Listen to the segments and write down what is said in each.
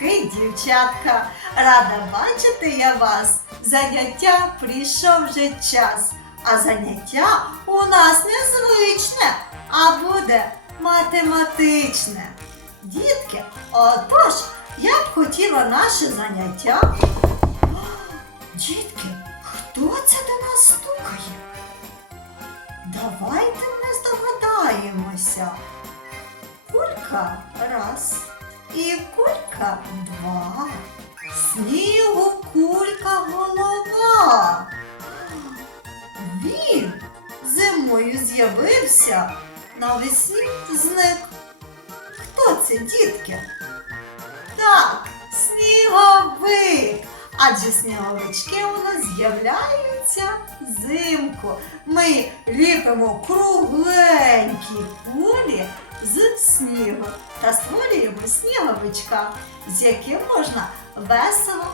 хлопчаки, дівчатка, рада бачити я вас. Заняття прийшов вже час, а заняття у нас не звичне, а буде математичне. Дітки, отож, я б хотіла наше заняття. Дітки, хто це до нас стукає? Давайте ми здогадаємося. Кулька раз і кулька два. Снігу кулька голова. Він зимою з'явився, навесні зник. Хто це, дітки? Так, сніговик. Адже сніговички у нас з'являються взимку. Ми ліпимо кругленькі кулі з снігу та створюємо сніговичка, з яким можна весело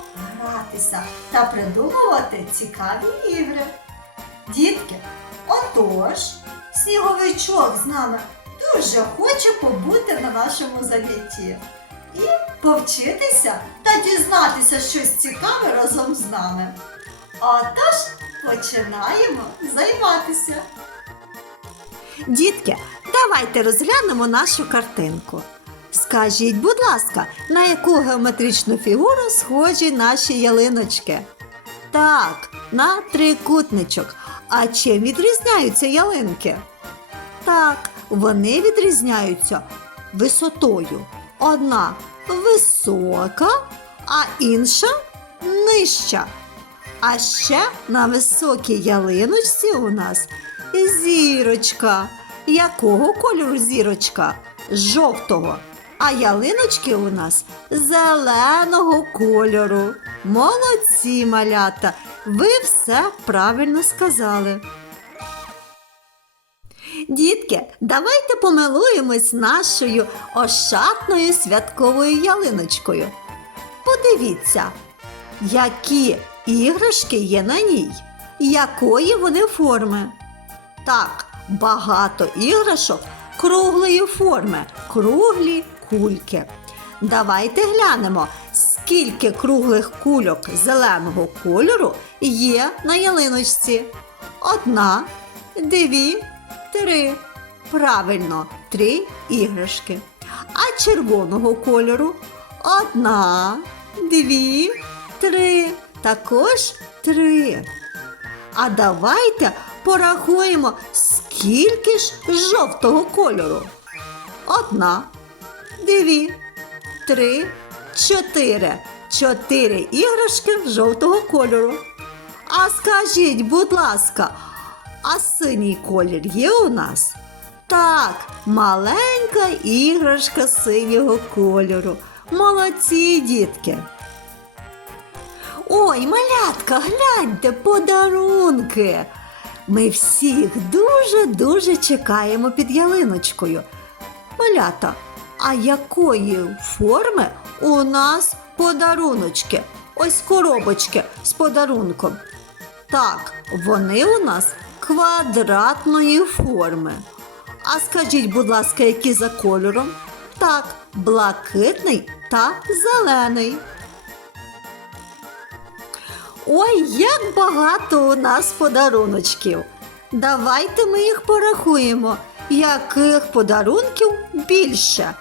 гратися та придумувати цікаві ігри. Дітки, отож, сніговичок з нами дуже хоче побути на нашому занятті і повчитися та дізнатися щось цікаве разом з нами. Отож, починаємо займатися. Дітки, давайте розглянемо нашу картинку. Скажіть, будь ласка, на яку геометричну фігуру схожі наші ялиночки? Так, на трикутничок. А чим відрізняються ялинки? Так, вони відрізняються висотою. Одна висока, а інша нижча. А ще на високій ялиночці у нас зірочка. Якого кольору зірочка? Жовтого. А ялиночки у нас зеленого кольору. Молодці, малята! Ви все правильно сказали. Дітки, давайте помилуємось нашою ошатною святковою ялиночкою. Подивіться, які іграшки є на ній, якої вони форми. Так, багато іграшок круглої форми, круглі кульки. Давайте глянемо, скільки круглих кульок зеленого кольору є на ялиночці. Одна, дві, три. Правильно, три іграшки. А червоного кольору одна, дві, три. Також три. А давайте порахуємо, скільки ж жовтого кольору. Одна, дві, три, чотири. Чотири іграшки жовтого кольору. А скажіть, будь ласка, а синій колір є у нас? Так, маленька іграшка синього кольору. Молодці, дітки. Ой, малятка, гляньте, подарунки. Ми всіх дуже-дуже чекаємо під ялиночкою. Малята, а якої форми у нас подаруночки? Ось коробочки з подарунком. Так, вони у нас квадратної форми. А скажіть, будь ласка, які за кольором? Так, блакитний та зелений. Ой, як багато у нас подаруночків. Давайте ми їх порахуємо. Яких подарунків більше?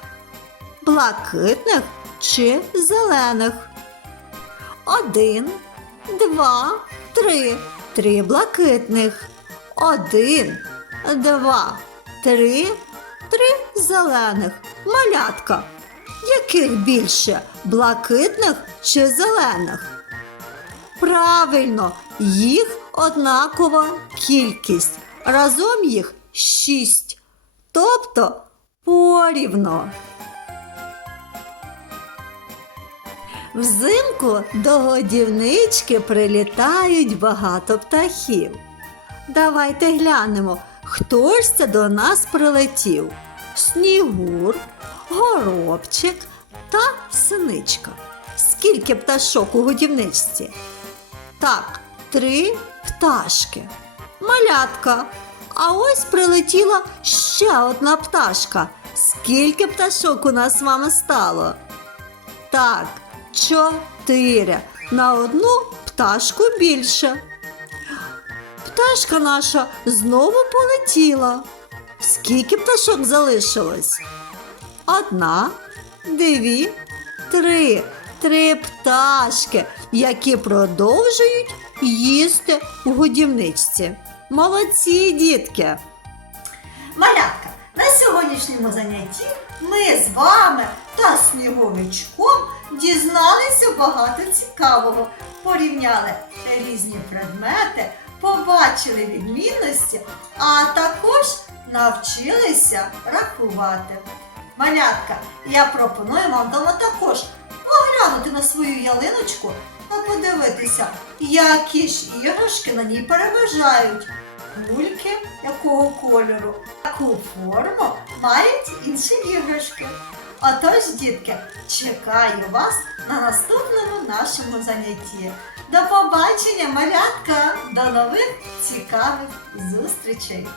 Блакитних чи зелених? Один, два, три. Три блакитних. Один, два, три, три зелених. Малятка. Яких більше? Блакитних чи зелених? Правильно, їх однакова кількість. Разом їх шість. Тобто порівно. Взимку до годівнички прилітають багато птахів. Давайте глянемо, хто ж це до нас прилетів: Снігур, горобчик та синичка. Скільки пташок у годівничці? Так, три пташки. Малятка. А ось прилетіла ще одна пташка. Скільки пташок у нас з вами стало? Так, чотири. На одну пташку більше. Пташка наша знову полетіла. Скільки пташок залишилось? Одна, дві, три. Три пташки, які продовжують їсти у годівничці. Молодці, дітки! Малятка, на сьогоднішньому занятті ми з вами та сніговичком дізналися багато цікавого, порівняли різні предмети, побачили відмінності, а також навчилися рахувати. Малятка, я пропоную вам дома також поглянути на свою ялиночку та подивитися, які ж іграшки на ній переважають. Кульки якого кольору, яку форму мають інші іграшки. Отож, дітки, чекаю вас на наступному нашому занятті. До побачення, малятка! До нових цікавих зустрічей!